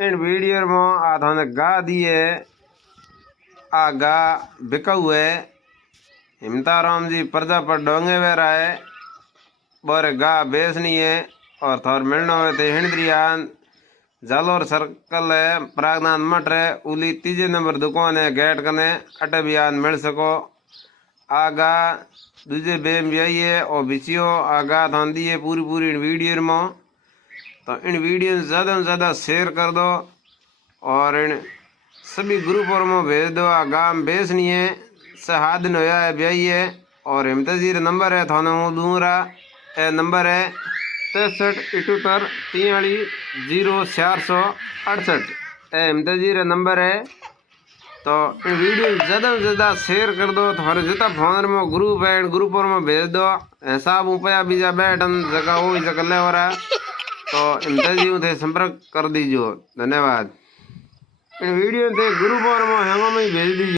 इन video में आ थाने गा दिए आ गा बिकाऊ है हिमताराम जी प्रजा पर डोंगे वे रहा है बोरे गा बेचनी है और थोर मिलना हो तो हिंद्रियान जालोर सर्कल है प्रागनाथ मठ है उली तीजे नंबर दुकान है गेट कने अटे भी आन मिल सको आगा दूजे बेम भी आइए और बिचियो आगा थान दिए पूरी पूरी इन वीडियो में तो इन वीडियो ज़्यादा से ज़्यादा शेयर कर दो और इन सभी ग्रुपों में भेज दो। आ गाम बेचनी है सहाद होया है ब्याई है और हिमतजीर नंबर है थाने हूँ दूंगा ए नंबर है 6378 0 468 ए हिमतजीर नंबर है। तो इन वीडियो ज़्यादा से ज़्यादा शेयर कर दो तुम्हारे जितना फोन में ग्रुप है इन ग्रुपों में भेज दो हिसाब उपाया बीजा बैठन जगह हो जगह ले हो रहा तो हिमतजी थे संपर्क कर दीजिए। धन्यवाद। इन वीडियो थे ग्रुपों में हेमो में भेज दीजिए।